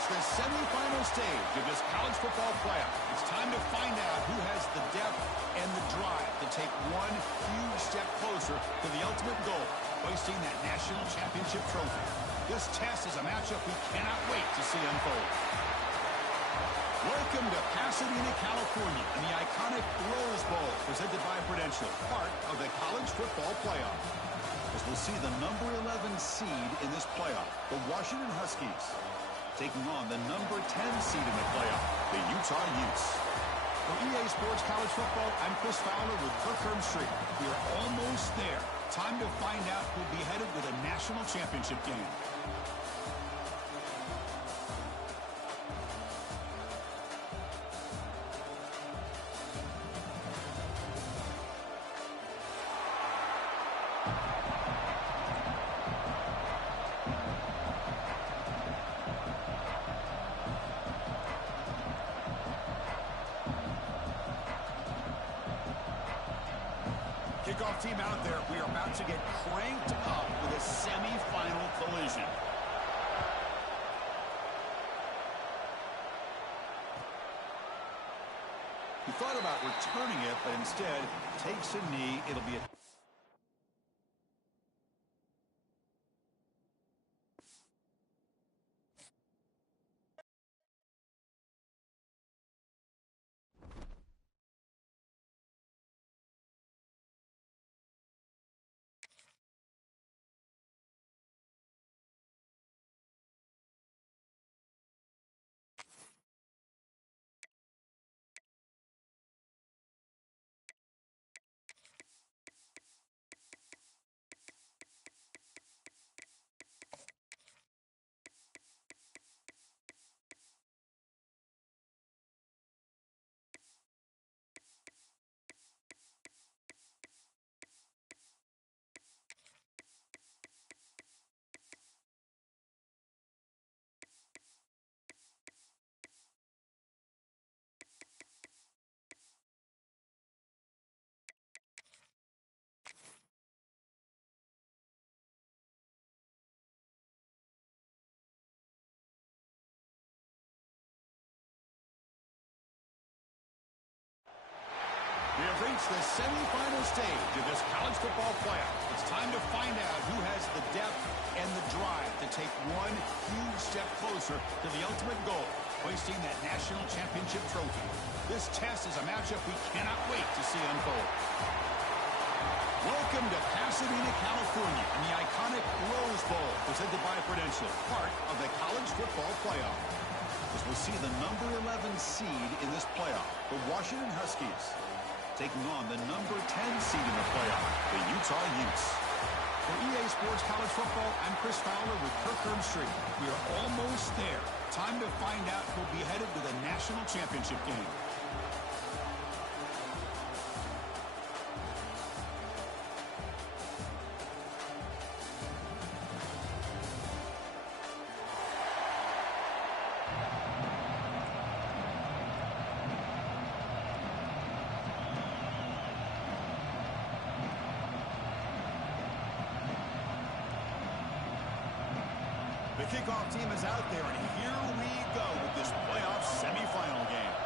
reached the semifinal stage of this college football playoff. It's time to find out who has the depth and the drive to take one huge step closer to the ultimate goal, hoisting that national championship trophy. This test is a matchup we cannot wait to see unfold. Welcome to Pasadena, California, and the iconic Rose Bowl, presented by Prudential, part of the college football playoff. As we'll see the number 11 seed in this playoff, the Washington Huskies, taking on the number 10 seed in the playoff, the Utah Utes. For EA Sports College Football, I'm Chris Fowler with Kirk Herbstreit. We are almost there. Time to find out who'll be headed to the national championship game. Kickoff team out there. We are about to get cranked up with a semi-final collision. He thought about returning it, but instead takes a knee. It'll be a... We have reached the semifinal stage of this college football playoff. It's time to find out who has the depth and the drive to take one huge step closer to the ultimate goal, hoisting that national championship trophy. This test is a matchup we cannot wait to see unfold. Welcome to Pasadena, California, and the iconic Rose Bowl, presented by Prudential, part of the college football playoff. As we'll see the number 11 seed in this playoff, the Washington Huskies, taking on the number 10 seed in the playoff, the Utah Utes. For EA Sports College Football, I'm Chris Fowler with Kirk Herbstreit. We are almost there. Time to find out who'll be headed to the national championship game. The kickoff team is out there, and here we go with this playoff semifinal game.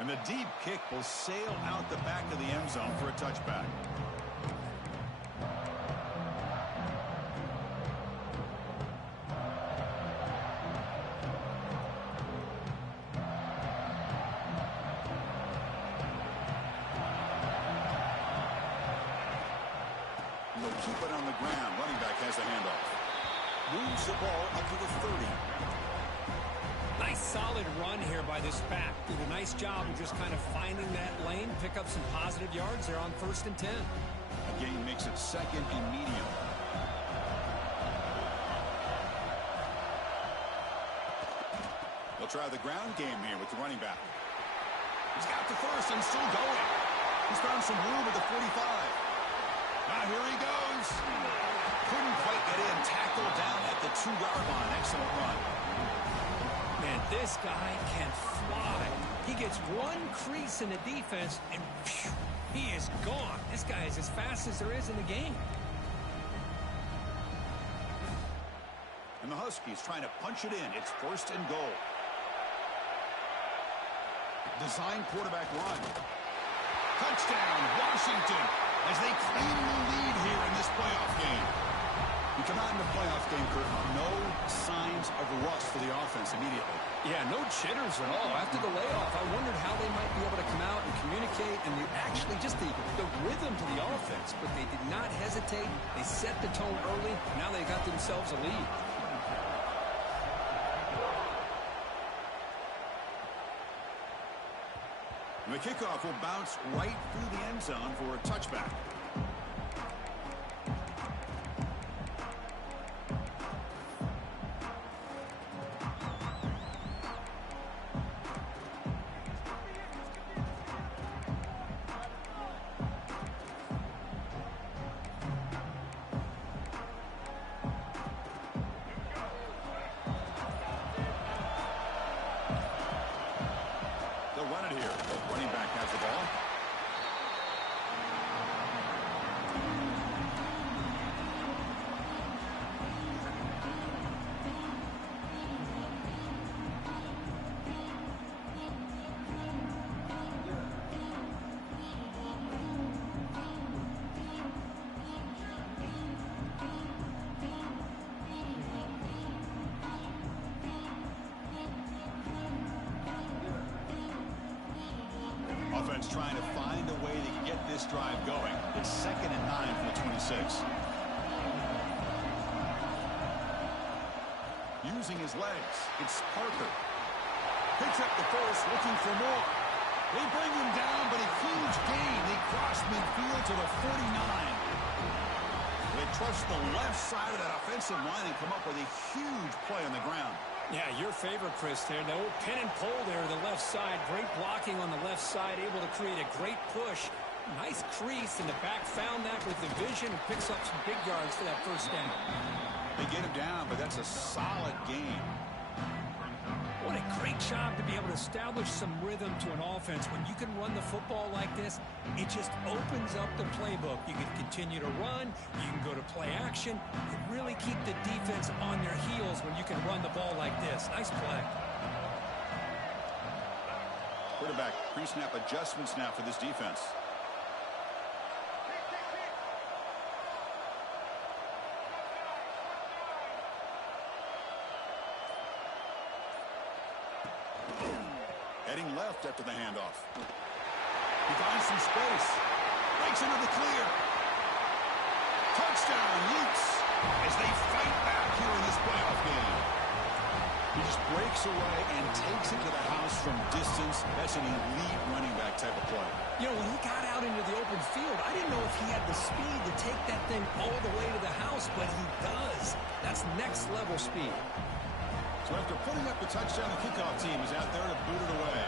And the deep kick will sail out the back of the end zone for a touchback. Keep it on the ground. Running back has the handoff. Moves the ball up to the 30. Nice solid run here by this back. Did a nice job of just kind of finding that lane, pick up some positive yards there on 1st and 10. A gain makes it 2nd and medium. They'll try the ground game here with the running back. He's got the first and still going. He's found some room at the 45. Now here he goes. Couldn't quite get in. Tackled down at the 2-yard line. Excellent run. Man, this guy can fly. He gets one crease in the defense, and phew, he is gone. This guy is as fast as there is in the game. Huskies trying to punch it in. It's 1st and goal. Design quarterback run. Touchdown, Washington, as they claim the lead here in this playoff game. You come out in the playoff game, Kurt, no signs of rust for the offense immediately. Yeah, no jitters at all. After the layoff, I wondered how they might be able to come out and communicate and actually just the rhythm to the offense. But they did not hesitate. They set the tone early. Now they got themselves a lead. The kickoff will bounce right through the end zone for a touchback. Offense trying to find a way to get this drive going. It's 2nd and 9 from the 26. Using his legs, it's Parker. Picks up the first, looking for more. They bring him down, but a huge gain. They cross midfield to the 49. They trust the left side of that offensive line and come up with a huge play on the ground. Yeah, your favorite, Chris, there. The old pin and pull there to the left side. Great blocking on the left side, able to create a great push. Nice crease, and the back found that with the vision and picks up some big yards for that first down. They get him down, but that's a solid game. What a great job to be able to establish some rhythm to an offense. When you can run the football like this, it just opens up the playbook. You can continue to run. You can go to play action. You really keep the defense on their heels when you can run the ball like this. Nice play. Quarterback pre-snap adjustments now for this defense. Heading left after the handoff. He finds some space. Breaks into the clear. Touchdown, Utes, as they fight back here in this playoff game. He just breaks away and takes it to the house from distance. That's an elite running back type of play. You know, when he got out into the open field, I didn't know if he had the speed to take that thing all the way to the house, but he does. That's next level speed. So after putting up the touchdown, the kickoff team is out there to boot it away.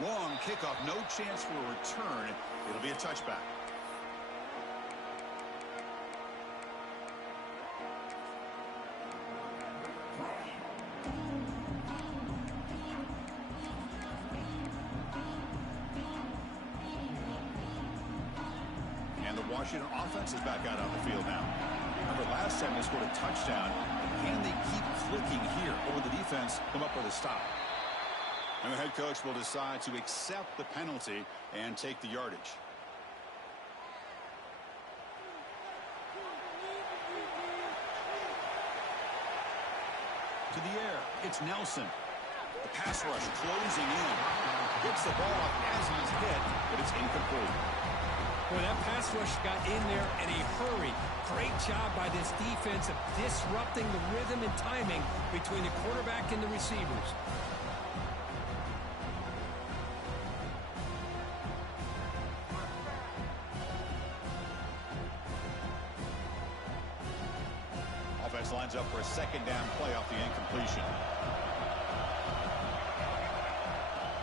Long kickoff, no chance for a return. It'll be a touchback. And the Washington offense is back out on the field now. Remember, last time they scored a touchdown. Can they keep clicking here? Or will the defense come up with a stop? And the head coach will decide to accept the penalty and take the yardage. To the air, it's Nelson. The pass rush closing in. Gets the ball up as he's hit, but it's incomplete. Boy, that pass rush got in there in a hurry. Great job by this defense of disrupting the rhythm and timing between the quarterback and the receivers. Offense lines up for a second down play off the incompletion.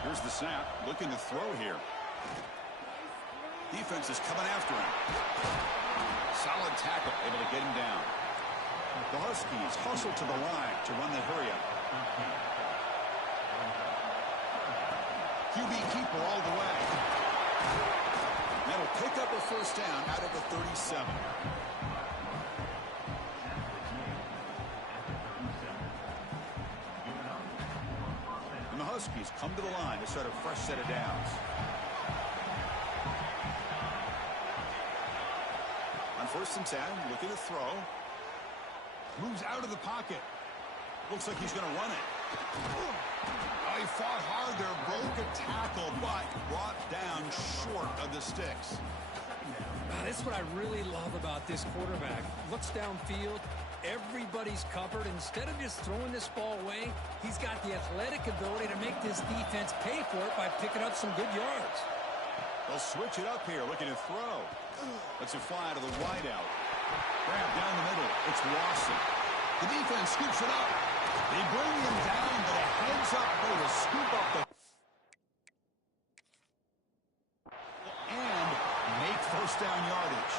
Here's the snap, looking to throw here. Defense is coming after him. Solid tackle, able to get him down. The Huskies hustle to the line to run the hurry-up. QB keeper all the way. That'll pick up a first down out of the 37. And the Huskies come to the line to start a fresh set of downs. On 1st and 10, looking to throw. Moves out of the pocket. Looks like he's going to run it. Oh, he fought hard there, broke a tackle, but brought down short of the sticks. This is what I really love about this quarterback. Looks downfield. Everybody's covered. Instead of just throwing this ball away, he's got the athletic ability to make this defense pay for it by picking up some good yards. They'll switch it up here, looking to throw. Lets it fly to the wideout. Grab down the middle. It's Lawson. The defense scoops it up. They bring him down, but a heads-up play to scoop up the... and make first down yardage.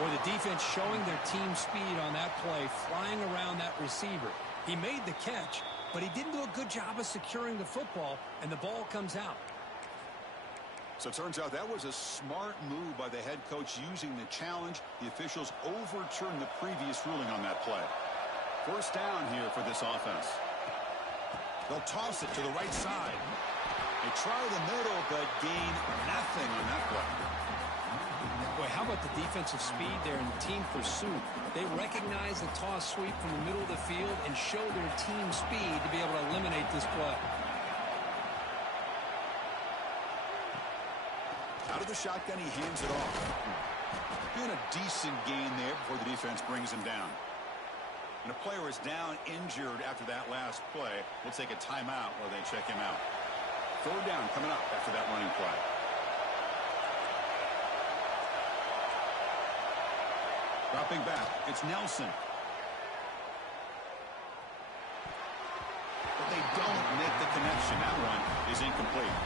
Or the defense showing their team speed on that play, flying around that receiver. He made the catch, but he didn't do a good job of securing the football, and the ball comes out. So it turns out that was a smart move by the head coach using the challenge. The officials overturned the previous ruling on that play. First down here for this offense. They'll toss it to the right side. They try the middle, but gain nothing on that play. Boy, how about the defensive speed there in the team pursuit? They recognize the toss sweep from the middle of the field and show their team speed to be able to eliminate this play. Out of the shotgun, he hands it off. And a decent gain there before the defense brings him down. And a player is down injured after that last play. We'll take a timeout while they check him out. Third down coming up after that running play. Dropping back, it's Nelson. But they don't make the connection. That one is incomplete.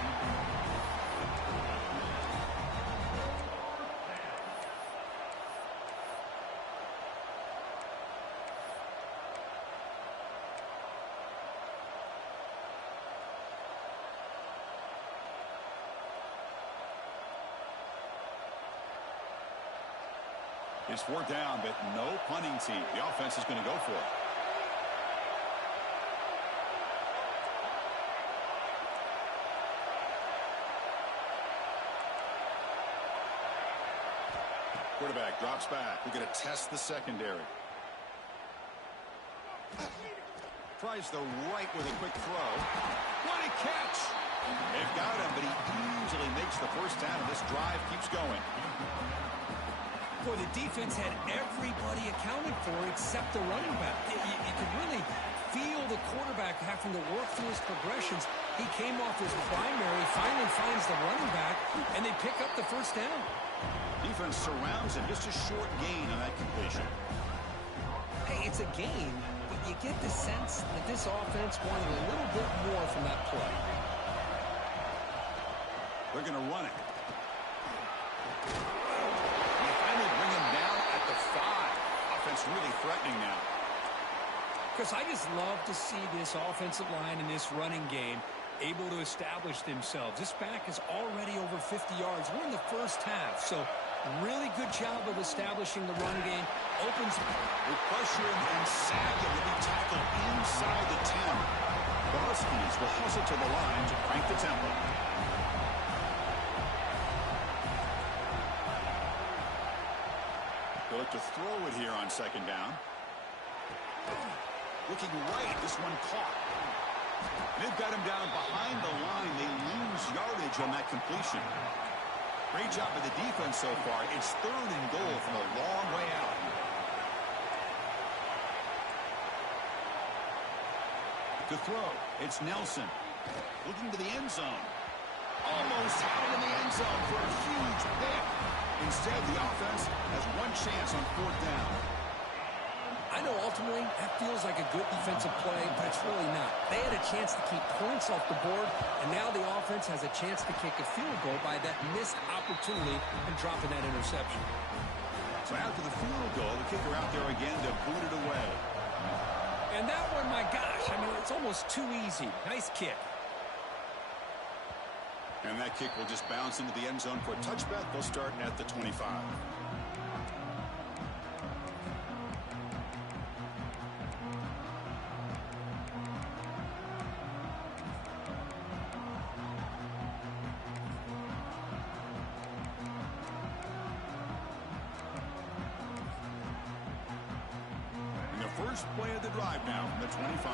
It's fourth down, but no punting team. The offense is going to go for it. Quarterback drops back. We're going to test the secondary. Tries the right with a quick throw. What a catch! They've got him, but he easily makes the first down, and this drive keeps going. Boy, the defense had everybody accounted for except the running back. You could really feel the quarterback having to work through his progressions. He came off his primary, finally finds the running back, and they pick up the first down. Defense surrounds him. Just a short gain on that completion. Hey, it's a gain, but you get the sense that this offense wanted a little bit more from that play. They're going to run it. Bring him down at the 5. Offense really threatening now. Chris, I just love to see this offensive line in this running game able to establish themselves. This back is already over 50 yards. We're in the first half, so really good job of establishing the run game. Opens with pressure and Sackett will be tackled inside the 10. The Huskies will hustle to the line to crank the tempo. They'll look to throw it here on second down. Looking right, this one caught. They've got him down behind the line. They lose yardage on that completion. Great job of the defense so far. It's third and goal from a long way out. To throw, it's Nelson. Looking to the end zone. Almost had it in the end zone for a huge pick. Instead, the offense has one chance on fourth down. I know ultimately that feels like a good defensive play, but it's really not. They had a chance to keep points off the board, and now the offense has a chance to kick a field goal by that missed opportunity and dropping that interception. So after the field goal, the kicker out there again to boot it away. And that one, my gosh, I mean, it's almost too easy. Nice kick. And that kick will just bounce into the end zone for a touchback. They'll start at the 25. And the first play of the drive now from the 25.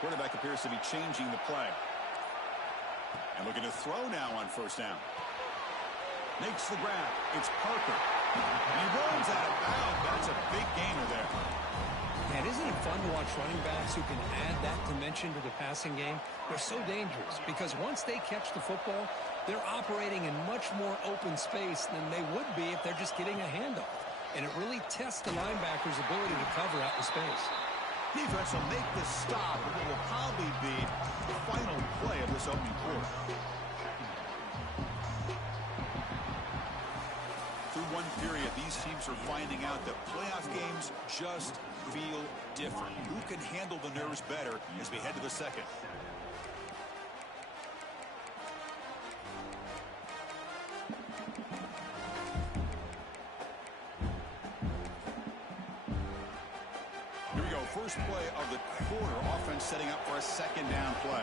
Quarterback appears to be changing the play. And looking to throw now on first down. Makes the grab. It's Parker. And he runs out of bounds. That's a big gainer there. And isn't it fun to watch running backs who can add that dimension to the passing game? They're so dangerous because once they catch the football, they're operating in much more open space than they would be if they're just getting a handoff. And it really tests the linebacker's ability to cover out in space. Defense will make the stop, but it will probably be the final play of this opening quarter. Through one period, these teams are finding out that playoff games just feel different. Who can handle the nerves better as we head to the second? Here we go. First play of the quarter. Offense setting up for a second down play.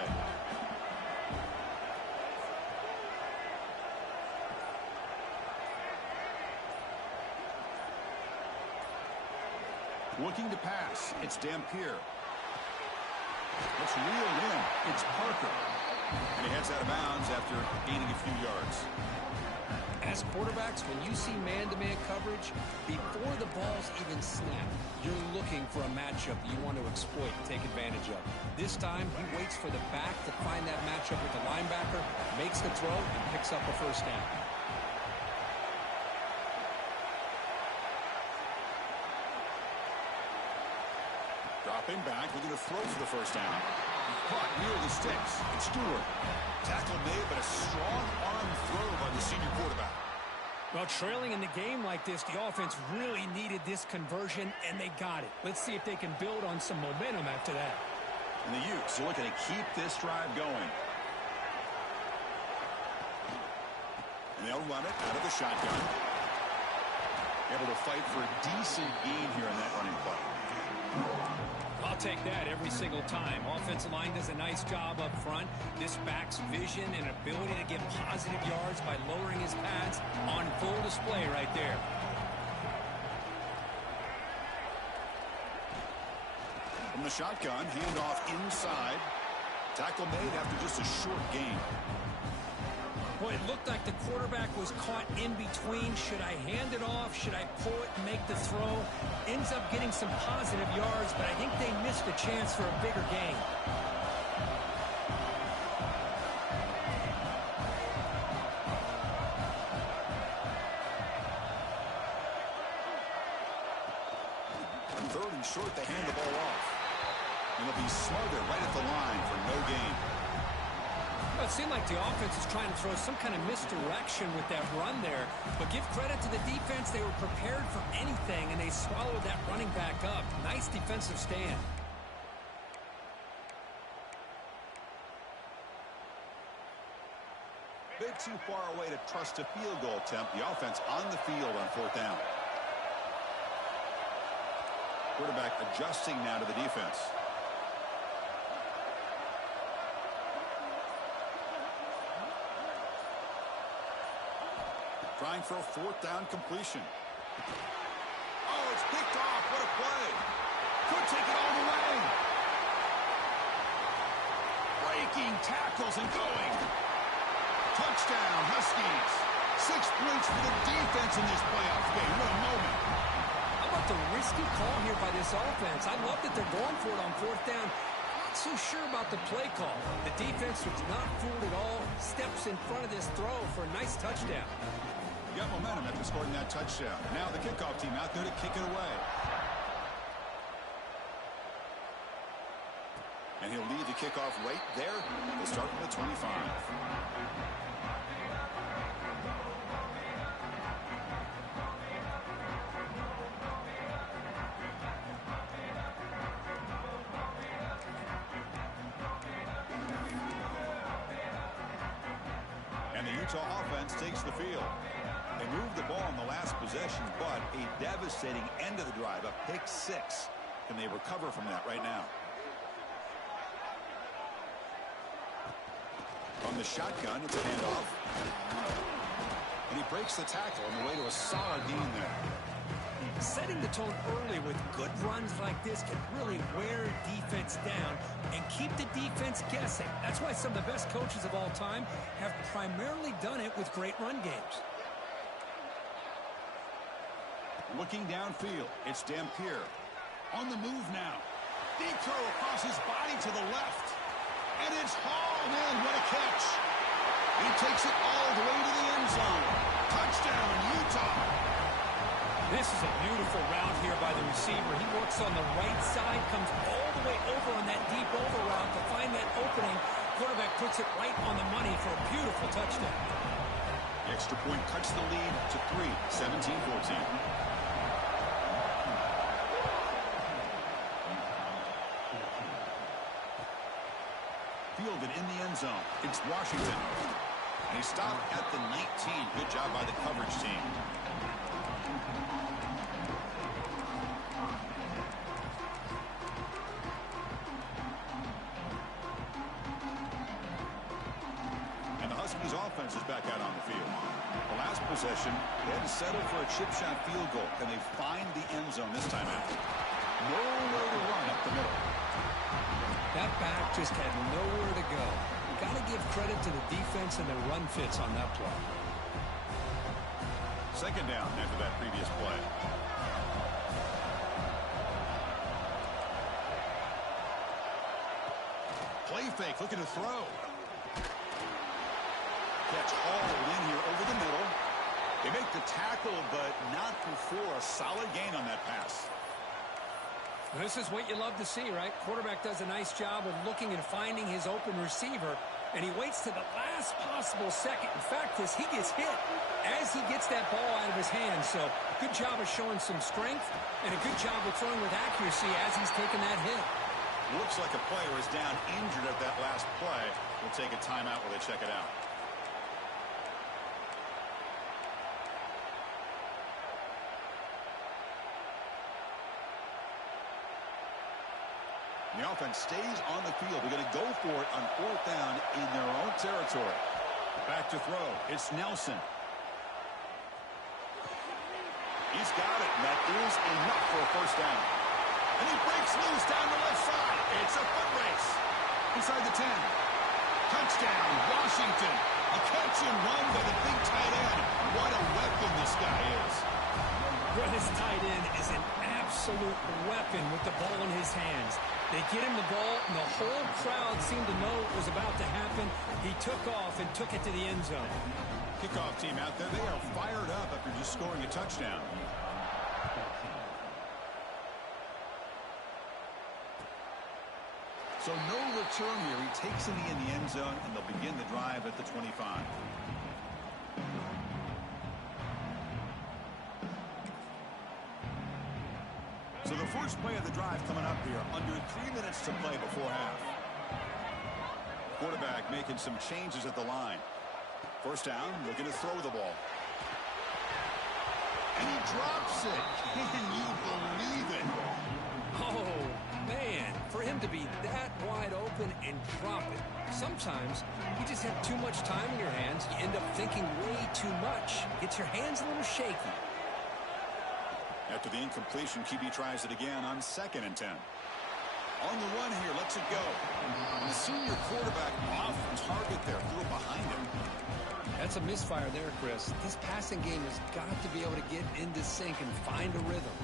Looking to pass. It's Dampier. Let's reel in. It's Parker. And he heads out of bounds after gaining a few yards. As quarterbacks, when you see man-to-man coverage, before the balls even snap, you're looking for a matchup you want to exploit and take advantage of. This time, he waits for the back to find that matchup with the linebacker, makes the throw, and picks up a first down. Dropping back, looking to throw for the first down. Caught near the sticks. It's Stewart. Tackle made, but a strong arm throw by the senior quarterback. Well, trailing in the game like this, the offense really needed this conversion, and they got it. Let's see if they can build on some momentum after that. And the Utes are looking to keep this drive going. And they'll run it out of the shotgun. Able to fight for a decent gain here in that running play. I'll take that every single time. Offensive line does a nice job up front. This back's vision and ability to get positive yards by lowering his pads on full display right there. From the shotgun, handoff inside. Tackle made after just a short gain. Boy, it looked like the quarterback was caught in between. Should I hand it off? Should I pull it and make the throw? Ends up getting some positive yards, but I think they missed a chance for a bigger gain. On third and short, they hand the ball off. And they'll be smarter right at the line for no gain. Well, it seemed like the offense is trying to throw some kind of misdirection with that run there. But give credit to the defense. They were prepared for anything, and they swallowed that running back up. Nice defensive stand. Bit too far away to trust a field goal attempt. The offense on the field on fourth down. Quarterback adjusting now to the defense. Trying for a fourth down completion. Oh, it's picked off. What a play. Could take it all the way. Breaking tackles and going. Touchdown, Huskies. 6 points for the defense in this playoff game. What a moment. How about the risky call here by this offense? I love that they're going for it on fourth down. Not so sure about the play call. The defense was not fooled at all. Steps in front of this throw for a nice touchdown. Got momentum after scoring that touchdown. Now the kickoff team out there to kick it away. And he'll lead the kickoff right there. They'll start from the 25. Arkansas offense takes the field. They moved the ball in the last possession, but a devastating end of the drive, a pick-6. Can they recover from that right now? On the shotgun, it's a handoff. And he breaks the tackle on the way to a solid gain there. Setting the tone early with good runs like this can really wear defense down and keep the defense guessing. That's why some of the best coaches of all time have primarily done it with great run games. Looking downfield, it's Dampier. On the move now. Deep throw across his body to the left. And it's hauled in. What a catch. He takes it all the way to the end zone. Touchdown, Utah. This is a beautiful route here by the receiver. He works on the right side, comes all the way over on that deep over route to find that opening. Quarterback puts it right on the money for a beautiful touchdown. The extra point cuts the lead to 3, 17-14. Fielded in the end zone. It's Washington. And he stopped at the 19. Good job by the coverage team. And the Huskies offense is back out on the field. The last possession, they had to settle for a chip shot field goal. Can they find the end zone this time out? Nowhere to run up the middle. That back just had nowhere to go. Got to give credit to the defense and their run fits on that play. Second down after that previous play. Play fake, looking to throw. Catch hauled in here over the middle. They make the tackle, but not before a solid gain on that pass. This is what you love to see, right? Quarterback does a nice job of looking and finding his open receiver, and he waits to the last possible second. In fact, as he gets hit, as he gets that ball out of his hands. So good job of showing some strength, and a good job of throwing with accuracy as he's taking that hit. Looks like a player is down injured at that last play. We'll take a timeout while they check it out. The offense stays on the field. They're going to go for it on 4th down in their own territory. Back to throw. It's Nelson. He's got it, and that is enough for a first down. And he breaks loose down the left side. It's a foot race. Inside the 10. Touchdown, Washington. A catch and run by the big tight end. What a weapon this guy is. Well, this tight end is an absolute weapon with the ball in his hands. They get him the ball, and the whole crowd seemed to know it was about to happen. He took off and took it to the end zone. Kickoff team out there, they are fired up after just scoring a touchdown. So no return here. He takes it in the end zone, and they'll begin the drive at the 25. So the first play of the drive coming up here, under 3 minutes to play before half. Quarterback making some changes at the line. First down, looking to throw the ball. And he drops it. Can you believe it? Oh, man, for him to be that wide open and drop it. Sometimes you just have too much time in your hands. You end up thinking way too much. Gets your hands a little shaky. After the incompletion, QB tries it again on 2nd and 10. On the run here, lets it go. And the senior quarterback off target there, threw it behind him. That's a misfire there, Chris. This passing game has got to be able to get into sync and find a rhythm.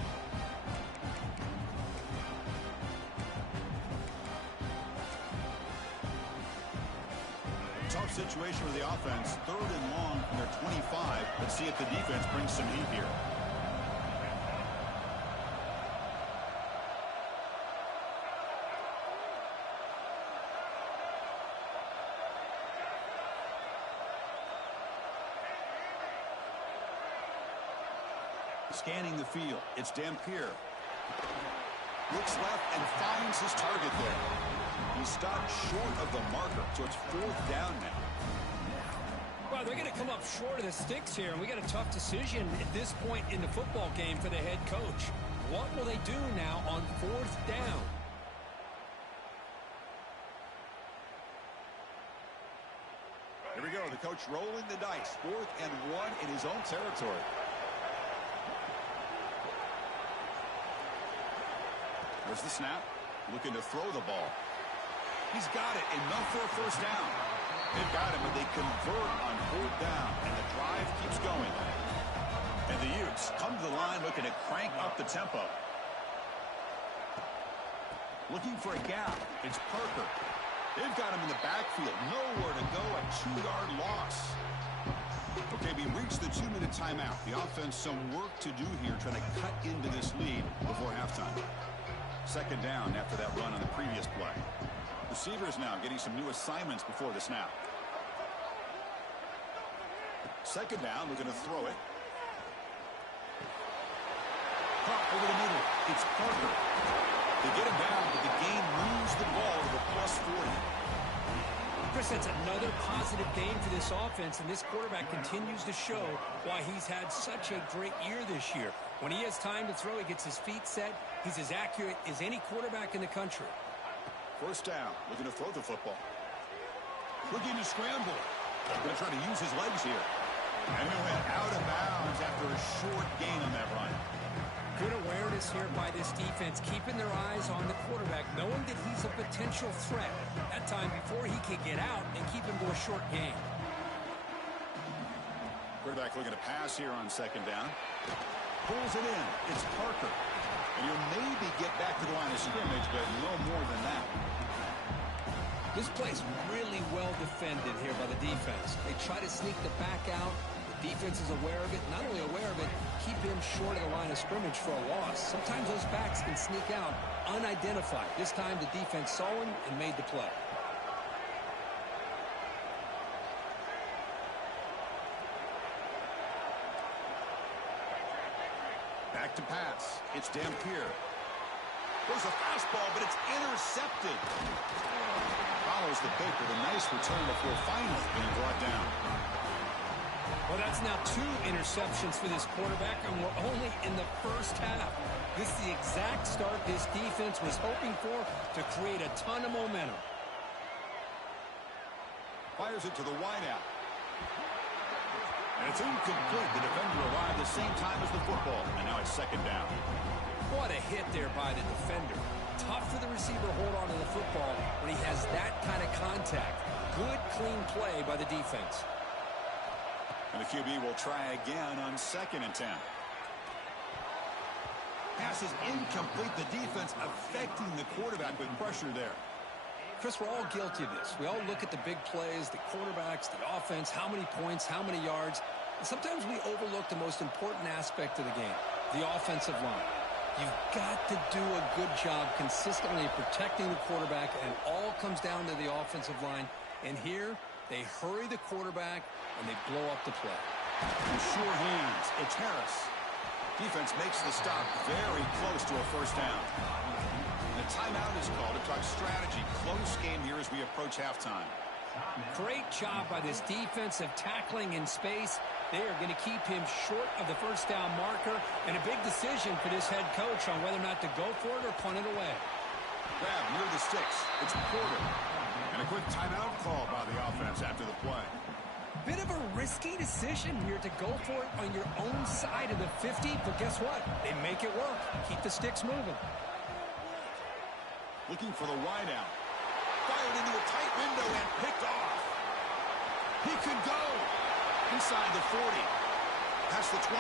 Tough situation for the offense. 3rd and long from their 25. Let's see if the defense brings some heat here. Scanning the field, it's Dampier. Looks left and finds his target there. He stopped short of the marker, so it's 4th down now. Well, Well, they're going to come up short of the sticks here, and we got a tough decision at this point in the football game for the head coach. What will they do now on 4th down? Here we go. The coach rolling the dice. 4th and 1 in his own territory. There's the snap. Looking to throw the ball. He's got it. Enough for a first down. They've got him, but they convert on 4th down, and the drive keeps going. And the Utes come to the line looking to crank up the tempo. Looking for a gap. It's Parker. They've got him in the backfield. Nowhere to go. A 2-yard loss. Okay, we reached the 2-minute timeout. The offense some work to do here, trying to cut into this lead before halftime. 2nd down after that run on the previous play. Receivers now getting some new assignments before the snap. 2nd down, looking to throw it. Caught over the middle. It's Parker. They get him down, but the game moves the ball to the +40. Chris, that's another positive game for this offense, and this quarterback continues to show why he's had such a great year this year. When he has time to throw, he gets his feet set. He's as accurate as any quarterback in the country. 1st down, looking to throw the football. Looking to scramble. Going to try to use his legs here. And he went out of bounds after a short gain on that run. Good awareness here by this defense, keeping their eyes on the quarterback, knowing that he's a potential threat. That time before he can get out and keep him to a short game. Quarterback looking to pass here on 2nd down. Pulls it in. It's Parker. And he'll maybe get back to the line of scrimmage, but no more than that. This play's really well defended here by the defense. They try to sneak the back out. The defense is aware of it. Not only aware of it, keep him short of the line of scrimmage for a loss. Sometimes those backs can sneak out unidentified. This time the defense saw him and made the play. Back to pass. It's Dampier. There's a fastball, but it's intercepted. Follows the pick with a nice return before finally being brought down. Well, that's now 2 interceptions for this quarterback, and we're only in the first half. This is the exact start this defense was hoping for to create a ton of momentum. Fires it to the wideout. And it's incomplete. The defender arrived the same time as the football, and now it's 2nd down. What a hit there by the defender. Tough for the receiver to hold on to the football when he has that kind of contact. Good, clean play by the defense. And the QB will try again on 2nd and 10. Pass is incomplete. The defense affecting the quarterback with pressure there. Chris, we're all guilty of this. We all look at the big plays, the quarterbacks, the offense, how many points, how many yards. And sometimes we overlook the most important aspect of the game, the offensive line. You've got to do a good job consistently protecting the quarterback, and it all comes down to the offensive line. And here, they hurry the quarterback, and they blow up the play. In sure hands, it's Harris. Defense makes the stop very close to a first down. The timeout is called to talk strategy. Close game here as we approach halftime. Great job by this defense of tackling in space. They are going to keep him short of the first down marker, and a big decision for this head coach on whether or not to go for it or punt it away. Grab near the sticks. It's Porter. And a quick timeout call by the offense after the play. Bit of a risky decision here to go for it on your own side of the 50, but guess what? They make it work. Keep the sticks moving. Looking for the wideout. Fired into a tight window and picked off. He could go. Inside the 40. Past the 20.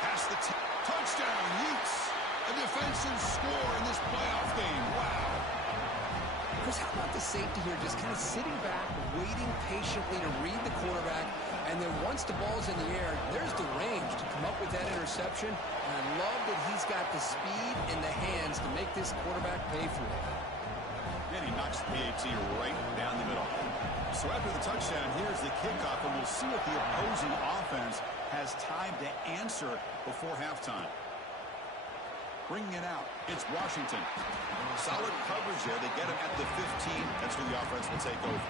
Past the 10. Touchdown, Utes. A defensive score in this playoff game. Wow. Chris, how about the safety here just kind of sitting back, waiting patiently to read the quarterback, and then once the ball's in the air, there's the range to come up with that interception. And I love that he's got the speed in the hands to make this quarterback pay for it. And he knocks the PAT right down the middle. So after the touchdown, here's the kickoff, and we'll see if the opposing offense has time to answer before halftime. Bringing it out, it's Washington. Solid coverage there. They get him at the 15. That's where the offense will take over.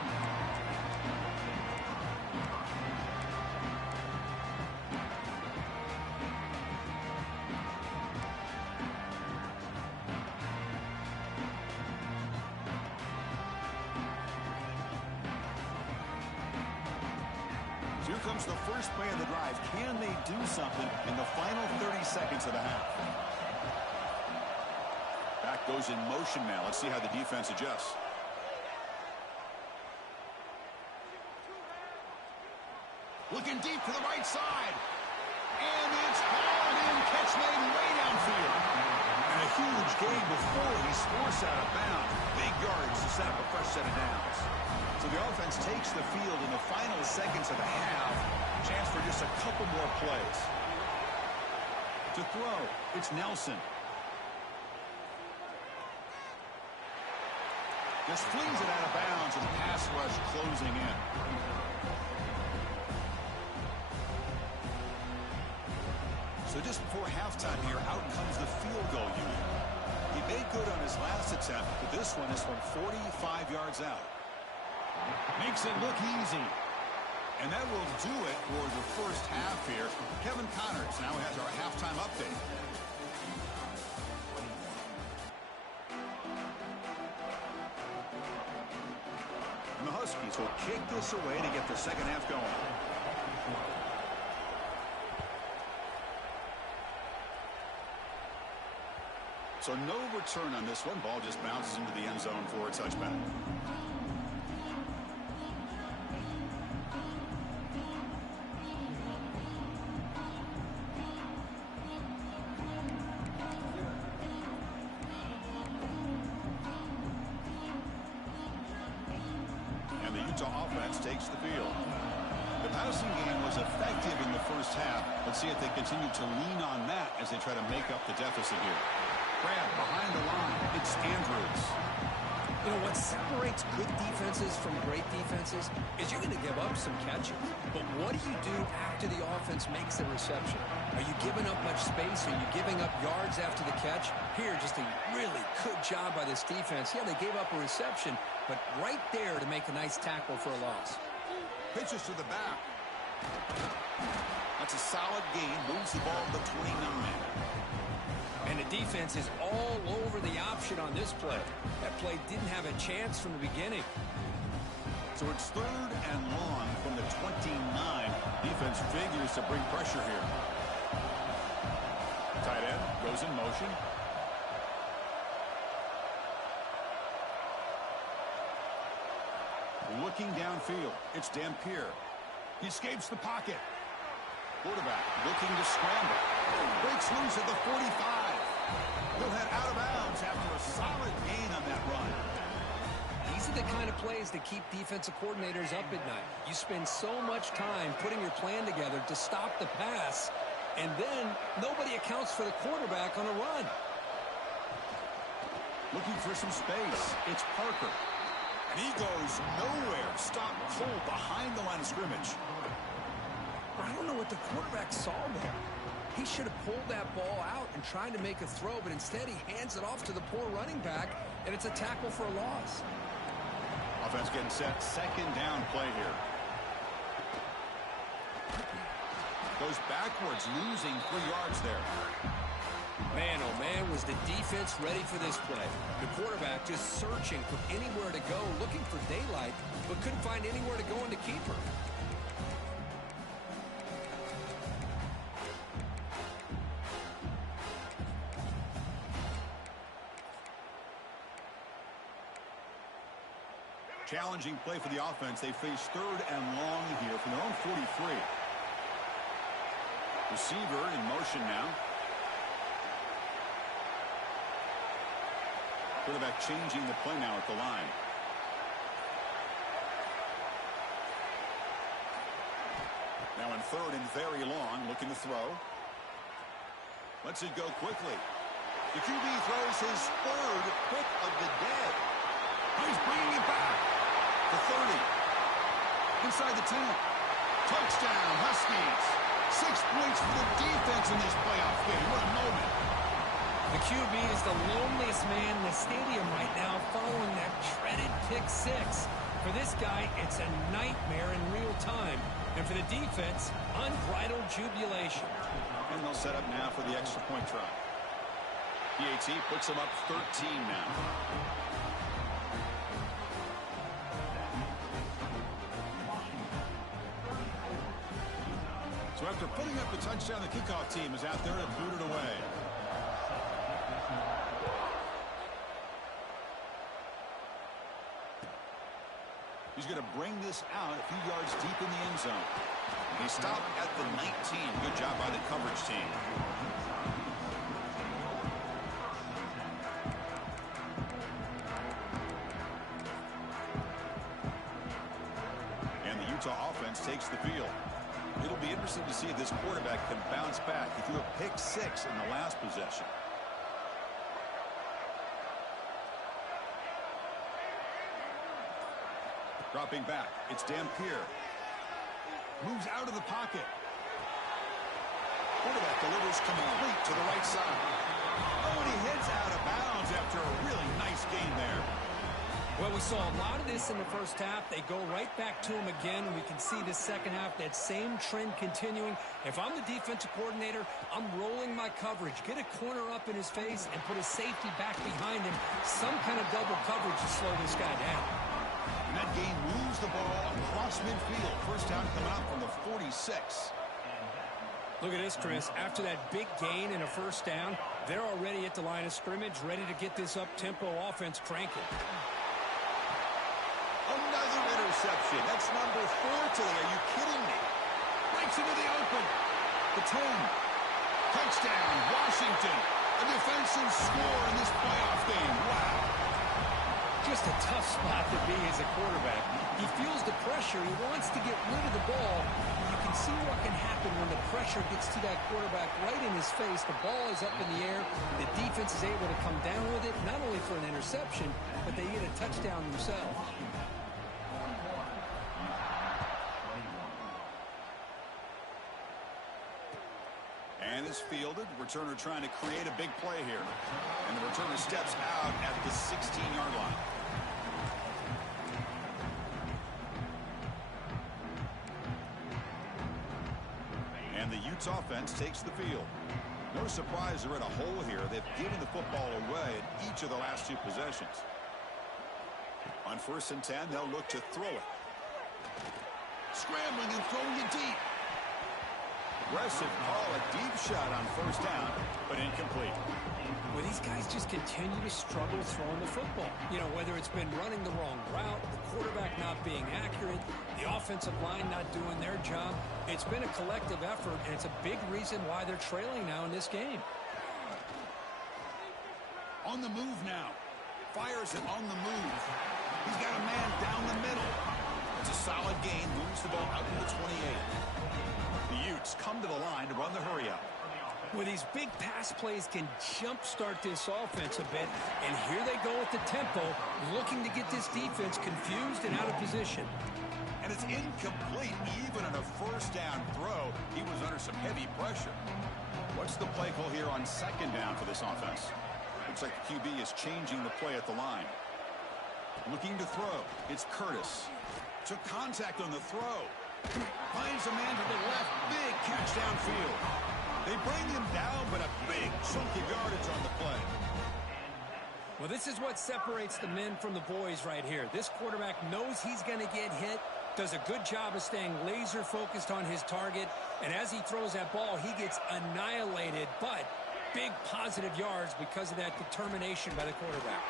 So here comes the first play of the drive. Can they do something in the final 30 seconds of the half? Back goes in motion now. Let's see how the defense adjusts. Looking deep to the right side. And it's hauled in. Catch made way downfield. And a huge gain before he's forced out of bounds. Big yardage to set up a fresh set of downs. So the offense takes the field in the final seconds of the half. Chance for just a couple more plays. To throw, it's Nelson. Just flings it out of bounds, and the pass rush closing in. So just before halftime here, out comes the field goal unit. He made good on his last attempt, but this one is from 45 yards out. Makes it look easy. And that will do it for the first half here. Kevin Connors now has our halftime update. And the Huskies will kick this away to get the second half going. So no return on this one. Ball just bounces into the end zone for a touchback. And the Utah offense takes the field. The passing game was effective in the first half. Let's see if they continue to lean on that as they try to make up the deficit here. Grab behind the line. It's Andrews. You know, what separates good defenses from great defenses is you're going to give up some catches. But what do you do after the offense makes the reception? Are you giving up much space? Are you giving up yards after the catch? Here, just a really good job by this defense. Yeah, they gave up a reception, but right there to make a nice tackle for a loss. Pitches to the back. That's a solid gain. Moves the ball to the 29. And the defense is all over the option on this play. That play didn't have a chance from the beginning. So it's 3rd and long from the 29. Defense figures to bring pressure here. Tight end goes in motion. Looking downfield, it's Dampier. He escapes the pocket. Quarterback looking to scramble. Breaks loose at the 45. He'll head out of bounds after a solid gain on that run. These are the kind of plays that keep defensive coordinators up at night. You spend so much time putting your plan together to stop the pass, and then nobody accounts for the quarterback on a run. Looking for some space. It's Parker. And he goes nowhere. Stopped cold behind the line of scrimmage. I don't know what the quarterback saw there. He should have pulled that ball out and tried to make a throw, but instead he hands it off to the poor running back, and it's a tackle for a loss. Offense getting set. 2nd down play here. Goes backwards, losing 3 yards there. Man, oh man, was the defense ready for this play. The quarterback just searching for anywhere to go, looking for daylight, but couldn't find anywhere to go in the keeper. Challenging play for the offense. They face 3rd and long here from their own 43. Receiver in motion now. Quarterback changing the play now at the line. Now in 3rd and very long, looking to throw. Lets it go quickly. The QB throws his 3rd pick of the day. He's bringing it back. The 30. Inside the 10. Touchdown, Huskies. 6 points for the defense in this playoff game. What a moment. The QB is the loneliest man in the stadium right now following that dreaded pick 6. For this guy, it's a nightmare in real time. And for the defense, unbridled jubilation. And they'll set up now for the extra point try. PAT puts them up 13 now. So after putting up the touchdown, the kickoff team is out there to boot it away. He's going to bring this out a few yards deep in the end zone. He stopped at the 19. Good job by the coverage team. And the Utah offense takes the field. It'll be interesting to see if this quarterback can bounce back. He threw a pick 6 in the last possession. Dropping back, it's Dampier. Moves out of the pocket. Quarterback delivers complete to the right side. Oh, and he heads out of bounds after a really nice gain there. Well, we saw a lot of this in the first half. They go right back to him again, and we can see the second half, that same trend continuing. If I'm the defensive coordinator, I'm rolling my coverage. Get a corner up in his face and put a safety back behind him. Some kind of double coverage to slow this guy down. And that game moves the ball across midfield. First down coming up from the 46. Look at this, Chris. After that big gain and a first down, they're already at the line of scrimmage, ready to get this up-tempo offense cranking. Another interception. That's number 4 today. Are you kidding me? Breaks into the open. The 10. Touchdown, Washington. A defensive score in this playoff game. Wow. Just a tough spot to be as a quarterback. He feels the pressure. He wants to get rid of the ball. You can see what can happen when the pressure gets to that quarterback right in his face. The ball is up in the air. The defense is able to come down with it, not only for an interception, but they get a touchdown themselves. And it's fielded. Returner trying to create a big play here. And the returner steps out at the 16-yard line. And the Utes offense takes the field. No surprise they're in a hole here. They've given the football away in each of the last 2 possessions. On 1st and 10, they'll look to throw it. Scrambling and throwing it deep. Aggressive call, a deep shot on 1st down, but incomplete. Well, these guys just continue to struggle throwing the football. You know, whether it's been running the wrong route, the quarterback not being accurate, the offensive line not doing their job. It's been a collective effort, and it's a big reason why they're trailing now in this game. On the move now. Fires it on the move. He's got a man down the middle. It's a solid gain, moves the ball out to the 28. The Utes come to the line to run the hurry up. Well, these big pass plays can jumpstart this offense a bit, and here they go at the tempo, looking to get this defense confused and out of position. And it's incomplete. Even on a 1st down throw, he was under some heavy pressure. What's the play call here on 2nd down for this offense? Looks like the QB is changing the play at the line. Looking to throw. It's Curtis. Took contact on the throw. Finds a man to the left. Big catch downfield. They bring him down, but a big chunk of yardage on the play. Well, this is what separates the men from the boys right here. This quarterback knows he's going to get hit, does a good job of staying laser focused on his target, and as he throws that ball, he gets annihilated, but big positive yards because of that determination by the quarterback.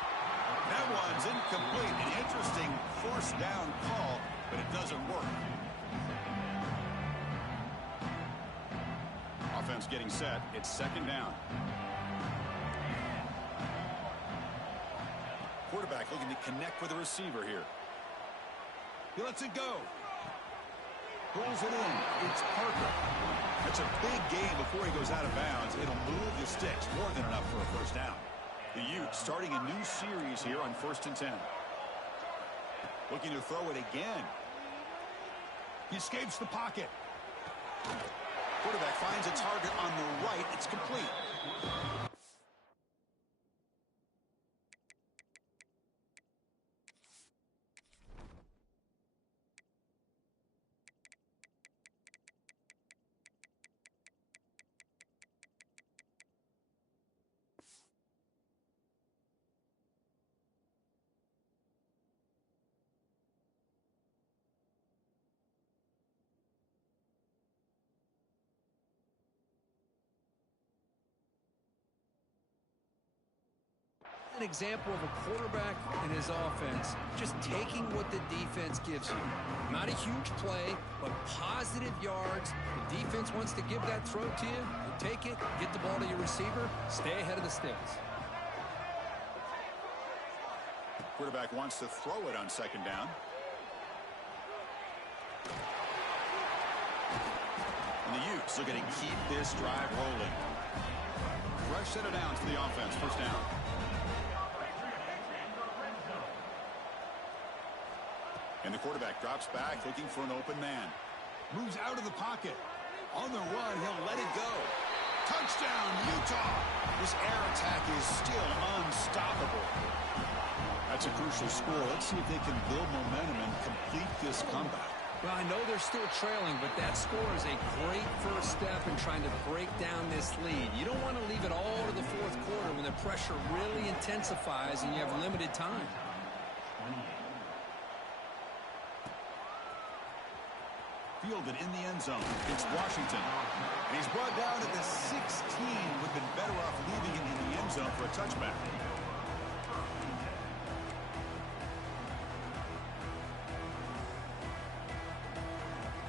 That one's incomplete. An interesting 1st down call, but it doesn't work. Offense getting set. It's 2nd down. Quarterback looking to connect with the receiver here. He lets it go. Pulls it in. It's Parker. That's a big gain before he goes out of bounds. It'll move the sticks. More than enough for a 1st down. The Utes starting a new series here on 1st and 10. Looking to throw it again. He escapes the pocket. Quarterback finds a target on the right. It's complete. An example of a quarterback and his offense just taking what the defense gives you. Not a huge play, but positive yards. The defense wants to give that throw to you. You take it, get the ball to your receiver, stay ahead of the sticks. Quarterback wants to throw it on second down. And the Utes looking to keep this drive rolling. Rush set it down to the offense. First down. And the quarterback drops back looking for an open man. Moves out of the pocket. On the run, he'll let it go. Touchdown, Utah! This air attack is still unstoppable. That's a crucial score. Let's see if they can build momentum and complete this comeback. Well, I know they're still trailing, but that score is a great first step in trying to break down this lead. You don't want to leave it all to the fourth quarter when the pressure really intensifies and you have limited time. Fielded in the end zone. It's Washington. And he's brought down at the 16. Would have been better off leaving it in the end zone for a touchback.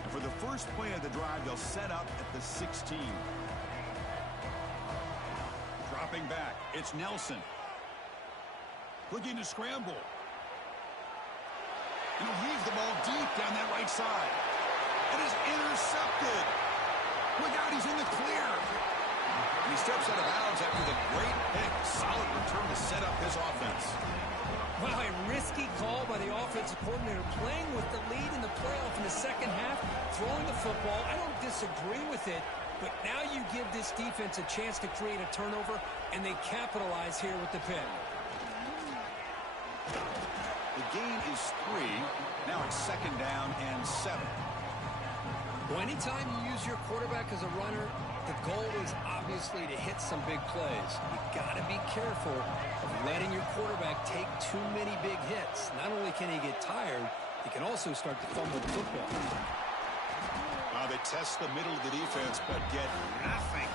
And for the first play of the drive, they'll set up at the 16. Dropping back. It's Nelson. Looking to scramble. He'll heave the ball deep down that right side. It is intercepted. Look out, he's in the clear. And he steps out of bounds after the great pick. Solid return to set up his offense. Wow, a risky call by the offensive coordinator, playing with the lead in the playoff in the second half, throwing the football. I don't disagree with it, but now you give this defense a chance to create a turnover, and they capitalize here with the pick. The gain is 3. Now it's second down and 7. Well, anytime you use your quarterback as a runner, the goal is obviously to hit some big plays. You've got to be careful of letting your quarterback take too many big hits. Not only can he get tired, he can also start to fumble the football. They test the middle of the defense, but get nothing.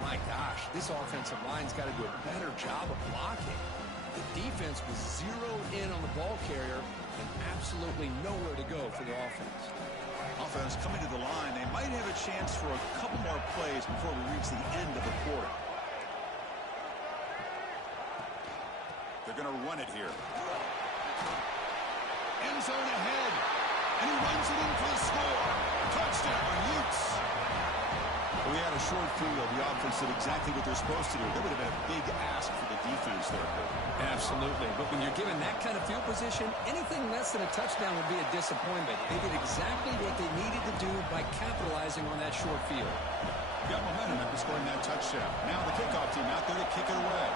My gosh, this offensive line's got to do a better job of blocking. The defense was zeroed in on the ball carrier and absolutely nowhere to go for the offense. Offense coming to the line. They might have a chance for a couple more plays before we reach the end of the quarter. They're going to run it here. End zone ahead. And he runs it in for the score. Touchdown, Utes. We had a short field. The offense did exactly what they're supposed to do. That would have been a big ask for the defense there. Absolutely. But when you're given that kind of field position, anything less than a touchdown would be a disappointment. They did exactly what they needed to do by capitalizing on that short field. Got momentum after scoring that touchdown. Now the kickoff team out there to kick it away.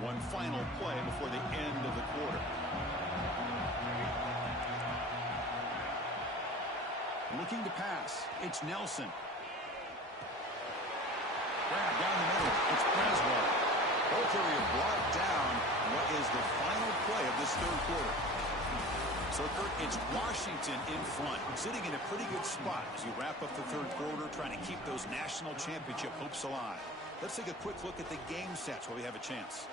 One final play before the end of the quarter. Looking to pass. It's Nelson. Grab down the middle. It's Braswell. Both area brought down. What is the final play of this third quarter? So, Kurt, it's Washington in front, sitting in a pretty good spot as you wrap up the third quarter, trying to keep those national championship hopes alive. Let's take a quick look at the game sets where we have a chance.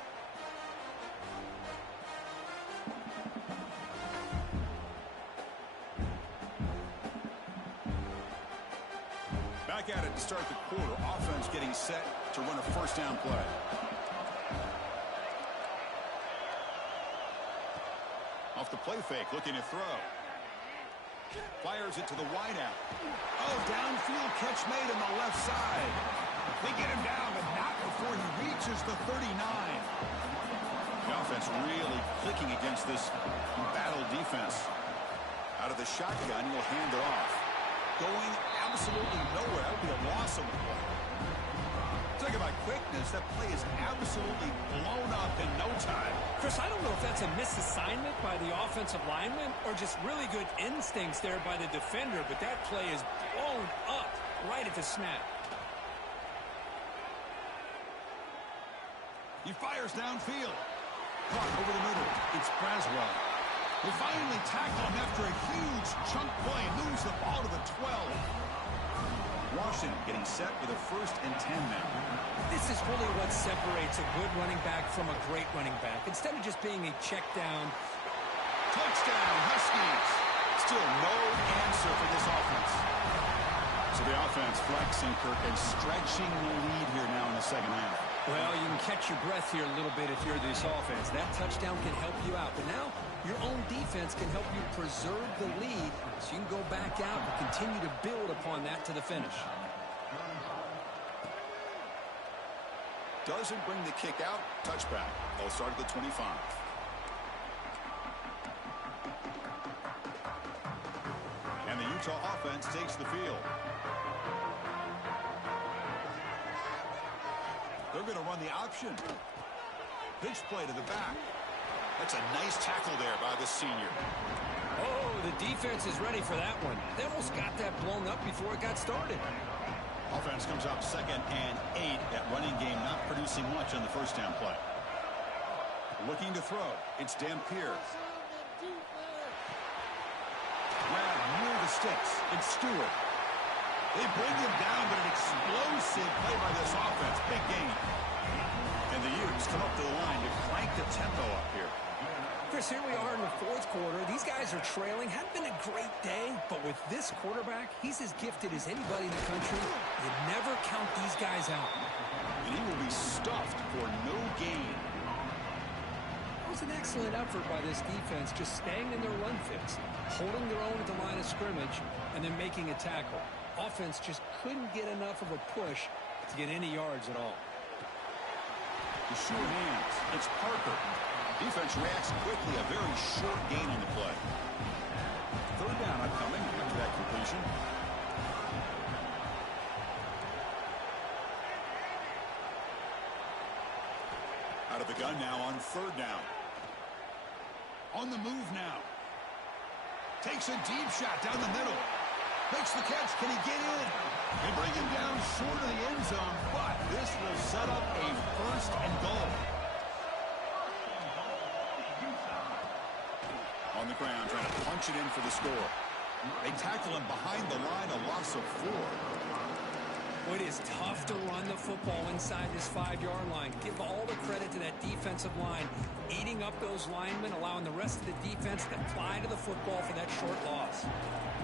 Back at it to start the quarter. Offense getting set to run a first down play. Off the play fake, looking to throw. Fires it to the wideout. Oh, downfield catch made on the left side. They get him down, but not before he reaches the 39. The offense really clicking against this battle defense. Out of the shotgun, he'll hand it off. Going absolutely nowhere. That would be a loss of the play. Talk about quickness. That play is absolutely blown up in no time. Chris, I don't know if that's a misassignment by the offensive lineman or just really good instincts there by the defender, but that play is blown up right at the snap. He fires downfield. Caught over the middle. It's Braswell. They finally tackle him after a huge chunk play. Moves the ball to the 12. Washington getting set with a 1st and 10 now. This is really what separates a good running back from a great running back. Instead of just being a check down. Touchdown, Huskies. Still no answer for this offense. So the offense flexing, Kirk, and stretching the lead here now in the second half. Well, you can catch your breath here a little bit if you're this offense. That touchdown can help you out. But now your own defense can help you preserve the lead so you can go back out and continue to build upon that to the finish. Doesn't bring the kick out. Touchback. They'll start at the 25. And the Utah offense takes the field. They're going to run the option. Pitch play to the back. That's a nice tackle there by the senior. Oh, the defense is ready for that one. They almost got that blown up before it got started. Offense comes out 2nd and 8. That running game not producing much on the first down play. Looking to throw. It's Dampier. Grab near the sticks. It's Stewart. They bring him down, but an explosive play by this offense. Big gain. And the Utes come up to the line to crank the tempo up here. Chris, here we are in the 4th quarter. These guys are trailing. Hadn't been a great day, but with this quarterback, he's as gifted as anybody in the country. You never count these guys out. And he will be stuffed for no gain. That was an excellent effort by this defense, just staying in their run fits, holding their own at the line of scrimmage, and then making a tackle. Offense just couldn't get enough of a push to get any yards at all. The sure hands. It's Parker. Defense reacts quickly. A very short gain on the play. 3rd down upcoming after that completion. Out of the gun now on 3rd down. On the move now. Takes a deep shot down the middle. Makes the catch. Can he get in? They bring him down short of the end zone, but this will set up a 1st and goal. On the ground, trying to punch it in for the score. They tackle him behind the line, a loss of 4. It is tough to run the football inside this 5-yard line. Give all the credit to that defensive line, eating up those linemen, allowing the rest of the defense to fly to the football for that short loss.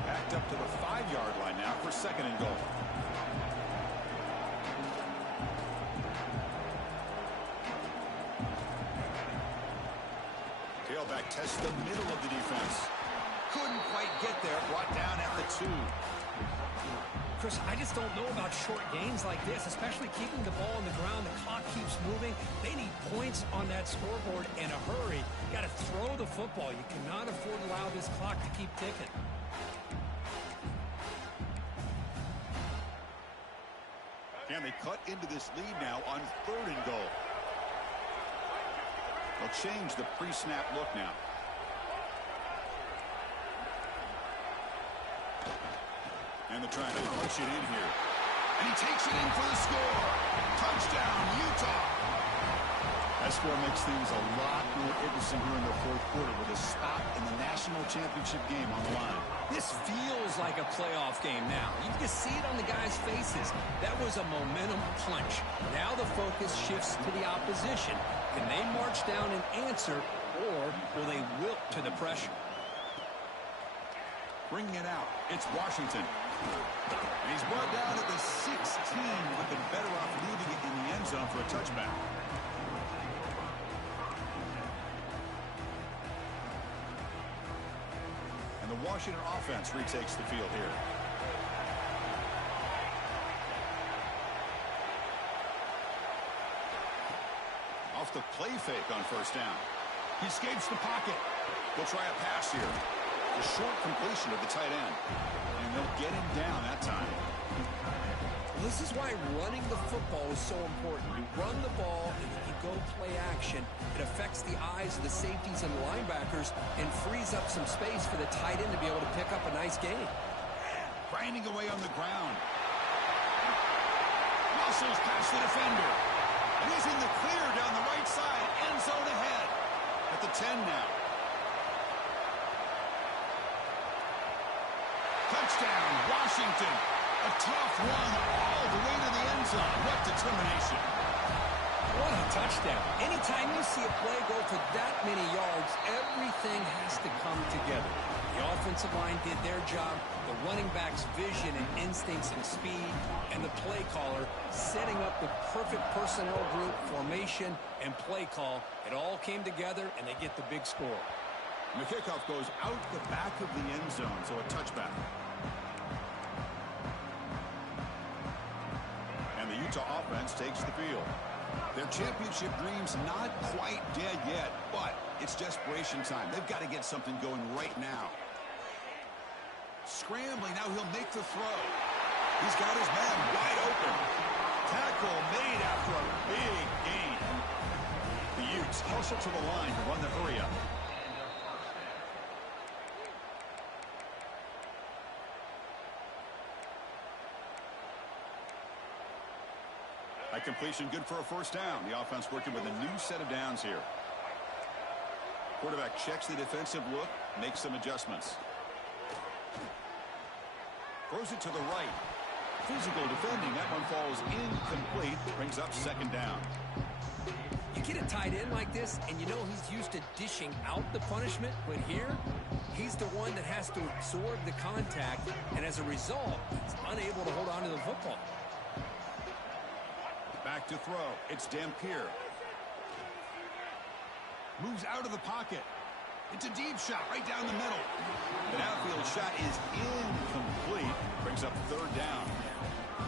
Backed up to the 5-yard line now for 2nd and goal. Tailback tests the middle of the defense. Couldn't quite get there. Brought down at the 2. Chris, I just don't know about short gains like this, especially keeping the ball on the ground. The clock keeps moving. They need points on that scoreboard in a hurry. Got to throw the football. You cannot afford to allow this clock to keep ticking. And they cut into this lead now on 3rd and goal. They'll change the pre-snap look now. And they're trying to punch it in here. And he takes it in for the score. Touchdown, Utah. That score makes things a lot more interesting here in the 4th quarter with a spot in the national championship game on the line. This feels like a playoff game now. You can just see it on the guys' faces. That was a momentum punch. Now the focus shifts to the opposition. Can they march down and answer, or will they wilt to the pressure? Bringing it out. It's Washington. And he's brought down at the 16. Would have been better off leaving it in the end zone for a touchback. And the Washington offense retakes the field here. Off the play fake on 1st down. He escapes the pocket. They'll try a pass here. The short completion of the tight end. And they'll get him down that time. This is why running the football is so important. You run the ball, and if you go play action, it affects the eyes of the safeties and linebackers and frees up some space for the tight end to be able to pick up a nice gain. Grinding away on the ground. Muscles past the defender. And he's in the clear down the right side. End zone ahead. At the 10 now. Touchdown, Washington. A tough one all the way to the end zone. What determination. What a touchdown. Anytime you see a play go for that many yards, everything has to come together. The offensive line did their job, the running back's vision and instincts and speed, and the play caller setting up the perfect personnel group, formation, and play call. It all came together, and they get the big score. And the kickoff goes out the back of the end zone, so a touchback. And the Utah offense takes the field. Their championship dream's not quite dead yet, but it's desperation time. They've got to get something going right now. Scrambling, now he'll make the throw. He's got his man wide open. Tackle made after a big gain. The Utes hustle to the line to run the hurry up. That completion good for a first down. The offense working with a new set of downs here. Quarterback checks the defensive look, makes some adjustments. Throws it to the right. Physical defending. That one falls incomplete. Brings up second down. You get a tight end like this, and you know he's used to dishing out the punishment, but here, he's the one that has to absorb the contact, and as a result, he's unable to hold on to the football. Back to throw. It's Dampier. Moves out of the pocket. It's a deep shot right down the middle. The outfield shot is incomplete. Brings up third down.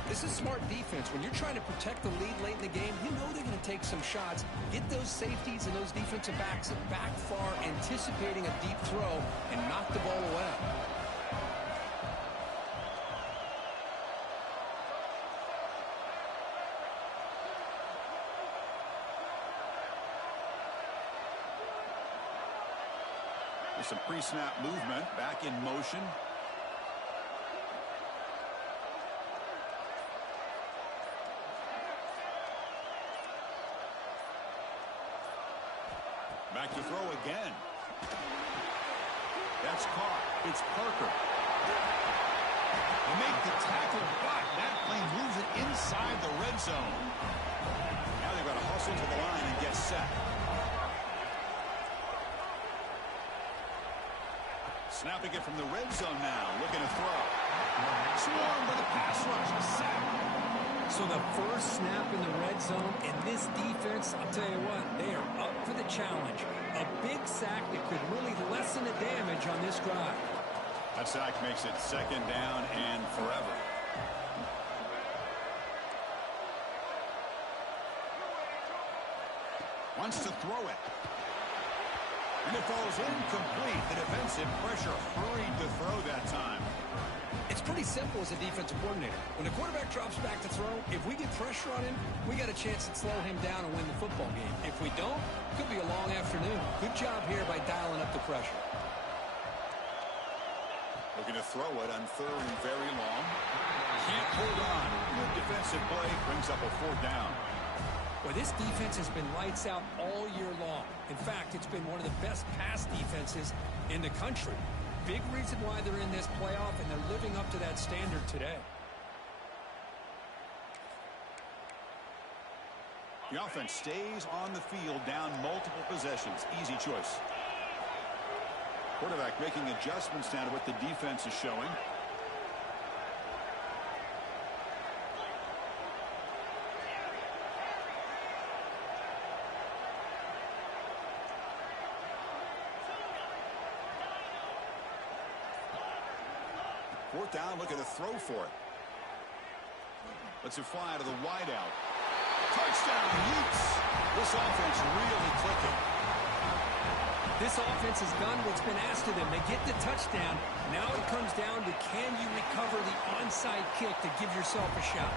This is smart defense. When you're trying to protect the lead late in the game, you know they're going to take some shots. Get those safeties and those defensive backs back far, anticipating a deep throw, and knock the ball away. There's some pre-snap movement. Back in motion. Back to throw again. That's caught. It's Parker. They make the tackle, but that plane moves it inside the red zone. Now they've got to hustle to the line and get set. Snapping it from the red zone now. Looking to throw. Swarmed by the pass rush. A sack. So the first snap in the red zone, and this defense, I'll tell you what, they are up for the challenge. A big sack that could really lessen the damage on this drive. That sack makes it second down and forever. Wants to throw it. And it falls incomplete. The defensive pressure hurried to throw that time. It's pretty simple as a defensive coordinator. When the quarterback drops back to throw, if we get pressure on him, we got a chance to slow him down and win the football game. If we don't, it could be a long afternoon. Good job here by dialing up the pressure. Looking to throw it on third and very long. Can't hold on. Good defensive play brings up a fourth down. Well, this defense has been lights out all year long. In fact, it's been one of the best pass defenses in the country. Big reason why they're in this playoff, and they're living up to that standard today. The offense stays on the field down multiple possessions. Easy choice. Quarterback making adjustments now to what the defense is showing. Fourth down, looking to throw for it. Lets it fly to the wideout. Touchdown, Utes. This offense really clicking. This offense has done what's been asked of them. They get the touchdown. Now it comes down to, can you recover the onside kick to give yourself a shot?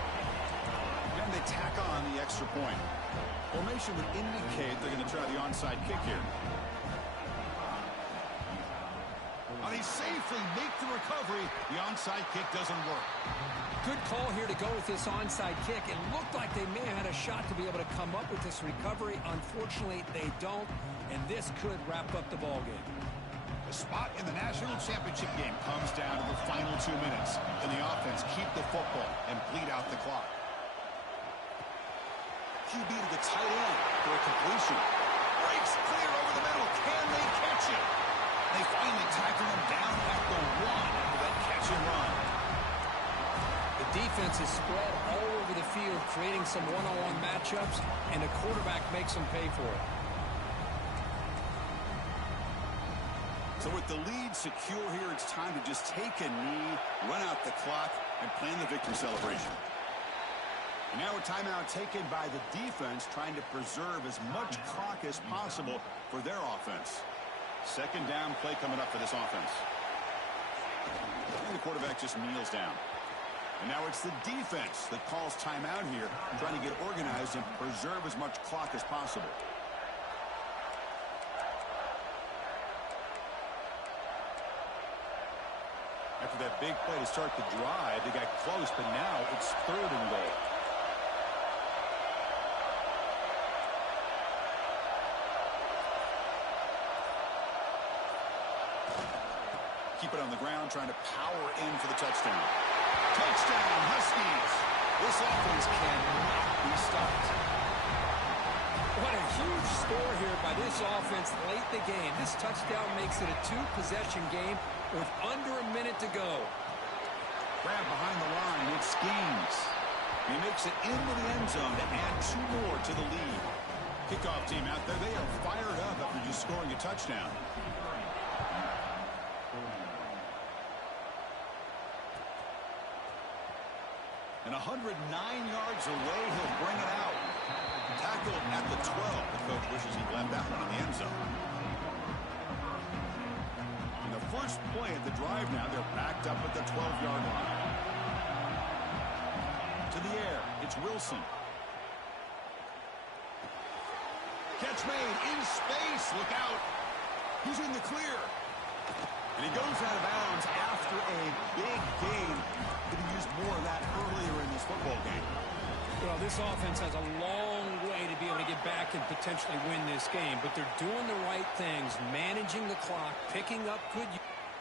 Then they tack on the extra point. Formation would indicate they're going to try the onside kick here. On a safe safely make the recovery. The onside kick doesn't work. Good call here to go with this onside kick. It looked like they may have had a shot to be able to come up with this recovery. Unfortunately, they don't, and this could wrap up the ballgame. The spot in the national championship game comes down to the final 2 minutes. Can the offense keep the football and bleed out the clock? QB to the tight end for a completion. Breaks clear over the middle. Can they catch it? They finally tackle him down at the 1 for that catch and run. The defense is spread all over the field, creating some one-on-one matchups, and the quarterback makes them pay for it. So with the lead secure here, it's time to just take a knee, run out the clock, and plan the victory celebration. And now a timeout taken by the defense, trying to preserve as much clock as possible for their offense. Second down play coming up for this offense. And the quarterback just kneels down. And now it's the defense that calls timeout here, trying to get organized and preserve as much clock as possible. After that big play to start the drive, they got close, but now it's 3rd and goal. Keep it on the ground, trying to power in for the touchdown. Touchdown, Huskies! This offense cannot be stopped. What a huge score here by this offense late in the game. This touchdown makes it a 2-possession game with under a minute to go. Grab behind the line, it schemes. He makes it into the end zone to add 2 more to the lead. Kickoff team out there, they are fired up after just scoring a touchdown. And 109 yards away, he'll bring it out. Tackled at the 12. The coach wishes he left that one in the end zone. And the first play of the drive now, they're backed up at the 12-yard line. To the air, it's Wilson. Catch made in space. Look out. He's in the clear. And he goes out of bounds after a big gain. Could have used more of that earlier in this football game. Well, this offense has a long way to be able to get back and potentially win this game, but they're doing the right things, managing the clock, picking up good.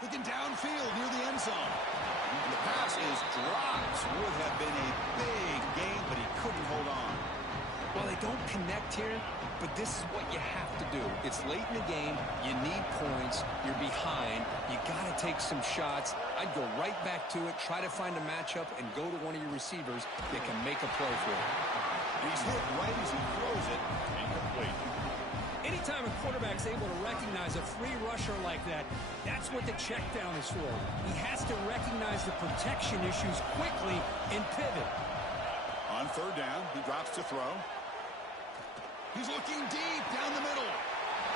Looking downfield near the end zone. And the pass is dropped. Would have been a big game, but he couldn't hold on. Well, they don't connect here, but this is what you have to do. It's late in the game. You need points. You're behind. You got to take some shots. I'd go right back to it, try to find a matchup, and go to one of your receivers that can make a play for you. And he's hit right as he throws it. Incomplete. Anytime a quarterback's able to recognize a free rusher like that, that's what the check down is for. He has to recognize the protection issues quickly and pivot. On 3rd down, he drops to throw. He's looking deep down the middle.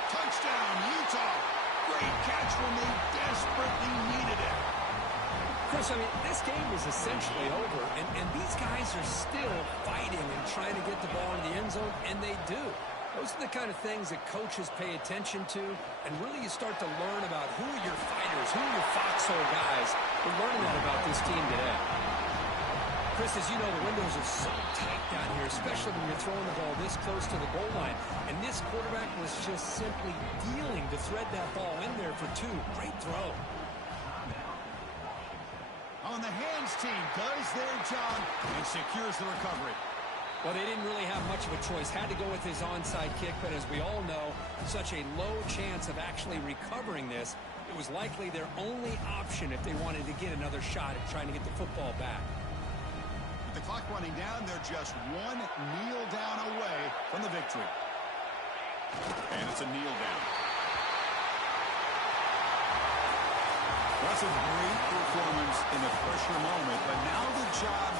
Touchdown, Utah. Great catch when they desperately needed it. Chris, I mean, this game is essentially over, and these guys are still fighting and trying to get the ball in the end zone, and they do. Those are the kind of things that coaches pay attention to, and really you start to learn about who are your fighters, who are your foxhole guys. We're learning that about this team today. Chris, as you know, the windows are so tight down here, especially when you're throwing the ball this close to the goal line. And this quarterback was just simply dealing to thread that ball in there for 2. Great throw. On the hands team does their job and secures the recovery. Well, they didn't really have much of a choice. Had to go with his onside kick, but as we all know, such a low chance of actually recovering this. It was likely their only option if they wanted to get another shot at trying to get the football back. With the clock running down, they're just 1 kneel down away from the victory. And it's a kneel down. That's a great performance in a pressure moment, but now the job